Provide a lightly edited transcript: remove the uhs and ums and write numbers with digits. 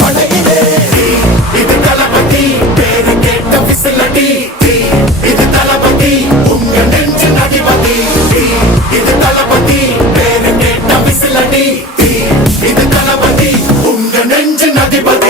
படையிலே இது தளபதி பேரு கேட்ட விசிலடி இது தளபதி உங்க நெஞ்சின் அதிபதி இது தளபதி பேரு கேட்ட விசிலடி இது தளபதி உங்க நெஞ்சின் அதிபதி